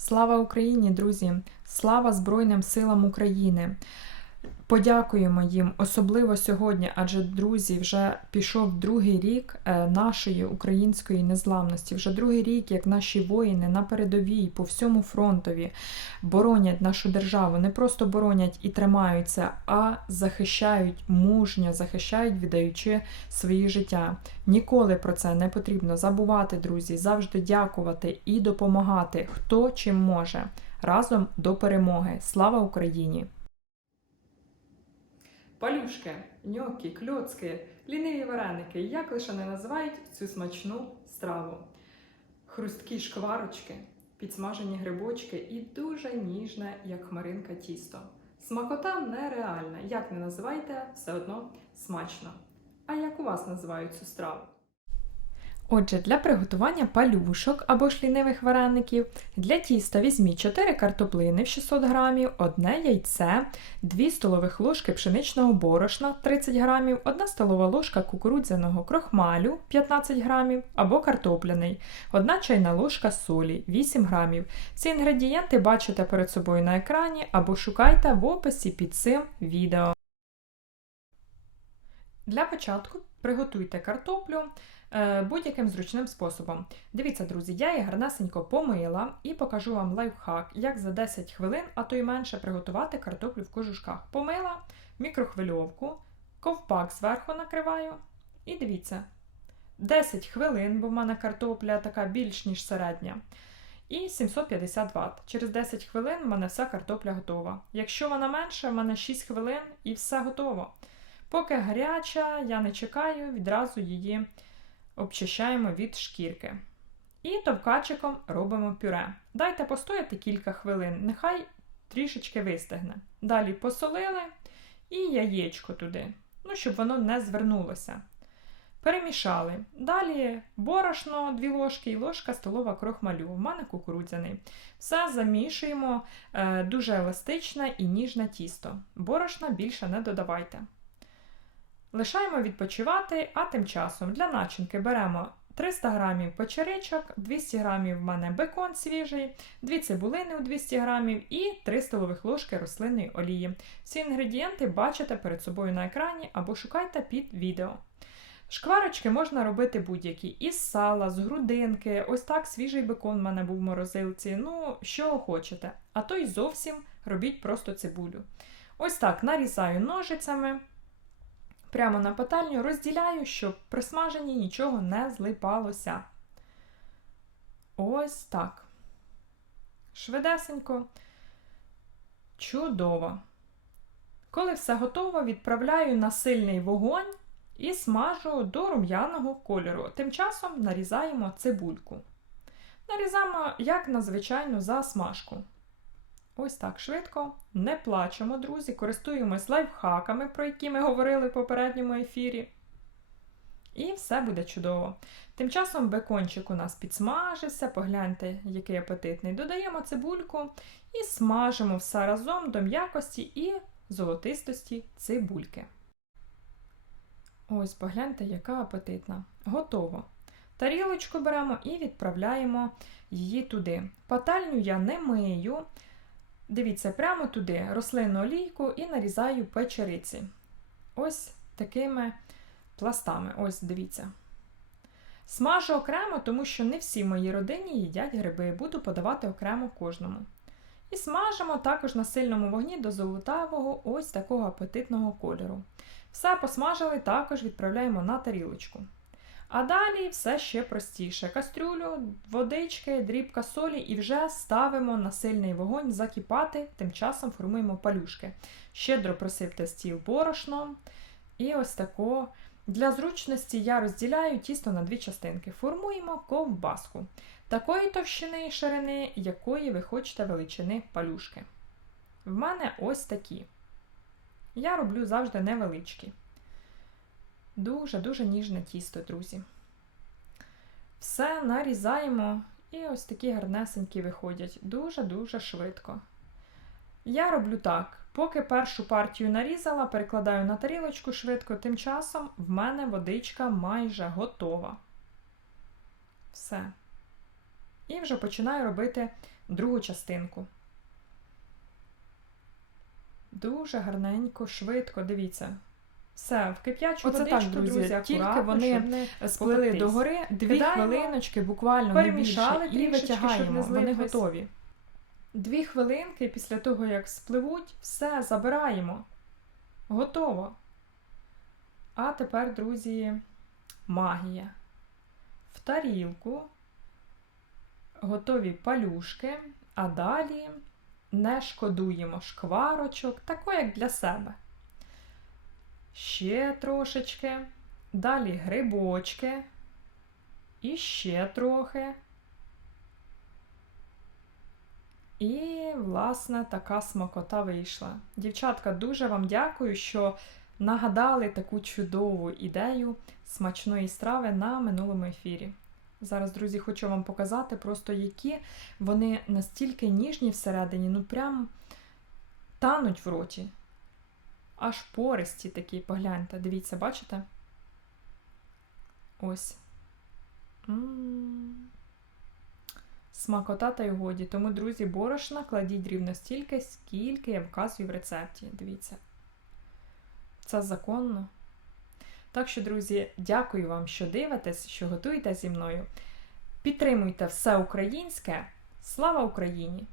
Слава Україні, друзі! Слава Збройним силам України! Подякуємо їм, особливо сьогодні, адже друзі, вже пішов другий рік е, нашої української незламності. Вже другий рік, як наші воїни на передовій по всьому фронтові боронять нашу державу, не просто боронять і тримаються, а захищають мужньо, захищають, віддаючи свої життя. Ніколи про це не потрібно забувати, друзі, завжди дякувати і допомагати, хто чим може. Разом до перемоги. Слава Україні! Палюшки, ньокі, кльоцки, ліниві вареники, як лише не називають цю смачну страву. Хрусткі шкварочки, підсмажені грибочки і дуже ніжне, як хмаринка тісто. Смакота нереальна, як не називайте, все одно смачно. А як у вас називають цю страву? Отже, для приготування палюшок або ж лінивих вареників для тіста візьміть 4 картоплини в 600 г, одне яйце, 2 столових ложки пшеничного борошна 30 г, 1 столова ложка кукурудзяного крохмалю 15 г або картопляний, 1 чайна ложка солі 8 г. Ці інгредієнти бачите перед собою на екрані або шукайте в описі під цим відео. Для початку приготуйте картоплю. Е, будь-яким зручним способом. Дивіться, друзі, я її гарнесенько помила і покажу вам лайфхак, як за 10 хвилин, а то й менше приготувати картоплю в кожушках. Помила мікрохвильовку, ковпак зверху накриваю. І дивіться, 10 хвилин, бо в мене картопля така більш ніж середня. І 750 Вт. Через 10 хвилин в мене вся картопля готова. Якщо вона менша, в мене 6 хвилин і все готово. Поки гаряча, я не чекаю, відразу її обчищаємо від шкірки. І товкачиком робимо пюре. Дайте постояти кілька хвилин, нехай трішечки вистигне. Далі посолили і яєчко туди, ну, щоб воно не звернулося. Перемішали. Далі борошно, 2 ложки і ложка столова крохмалю. У мене кукурудзяний. Все замішуємо е, дуже еластичне і ніжне тісто. Борошна більше не додавайте. Лишаємо відпочивати, а тим часом для начинки беремо 300 г печеричок, 200 г в мене бекон свіжий, 2 цибулини у 200 г і 3 столових ложки рослинної олії. Всі інгредієнти бачите перед собою на екрані або шукайте під відео. Шкварочки можна робити будь-які із сала, з грудинки, ось так свіжий бекон в мене був в морозилці, ну, що хочете. А то й зовсім робіть просто цибулю. Ось так нарізаю ножицями прямо на пательню, розділяю, щоб при смаженні нічого не злипалося. Ось так. Швидесенько, чудово. Коли все готово, відправляю на сильний вогонь і смажу до рум'яного кольору. Тим часом нарізаємо цибульку. Нарізаємо, як на звичайну засмажку. Ось так швидко. Не плачемо, друзі, користуємось лайфхаками, про які ми говорили в попередньому ефірі. І все буде чудово. Тим часом бекончик у нас підсмажився, погляньте, який апетитний. Додаємо цибульку і смажимо все разом до м'якості і золотистості цибульки. Ось, погляньте, яка апетитна. Готово. Тарілочку беремо і відправляємо її туди. Пательню я не мию. Дивіться, прямо туди рослинну олійку і нарізаю печериці. Ось такими пластами. Ось, дивіться. Смажу окремо, тому що не всі в моїй родині їдять гриби, буду подавати окремо кожному. І смажимо також на сильному вогні до золотавого ось такого апетитного кольору. Все посмажили, також відправляємо на тарілочку. А далі все ще простіше. Кастрюлю, водички, дрібка солі і вже ставимо на сильний вогонь закіпати, тим часом формуємо палюшки. Щедро просипте стіл борошном. І ось тако. Для зручності я розділяю тісто на дві частинки. Формуємо ковбаску. Такої товщини і ширини, якої ви хочете величини палюшки. В мене ось такі. Я роблю завжди невеличкі. Дуже-дуже ніжне тісто, друзі. Все нарізаємо і ось такі гарнесенькі виходять. Дуже-дуже швидко. Я роблю так. Поки першу партію нарізала, перекладаю на тарілочку швидко, тим часом в мене водичка майже готова. Все. І вже починаю робити другу частинку. Дуже гарненько, швидко, дивіться. Все, в кип'ячу Оце водичку, так, друзі, друзі, тільки вони щоб Сплили догори, дві Кидаємо, хвилиночки, буквально не перемішали більше, і трішечки, щоб не витягаємо. Вони готові. Дві хвилинки після того, як спливуть, все, забираємо. Готово. А тепер, друзі, магія. В тарілку готові палюшки, а далі не шкодуємо шкварочок, тако як для себе. Ще трошечки. Далі грибочки. І ще трохи. І, власне, така смакота вийшла. Дівчатка, дуже вам дякую, що нагадали таку чудову ідею смачної страви на минулому ефірі. Зараз, друзі, хочу вам показати просто які вони настільки ніжні всередині, ну прям тануть в роті. Аж пористі такі, погляньте, дивіться, бачите? Ось. М. Смакота та й годі. Тому, друзі, борошна кладіть рівно стільки, скільки я вказую в рецепті. Дивіться. Це законно. Так що, друзі, дякую вам, що дивитесь, що готуєте зі мною. Підтримуйте все українське. Слава Україні!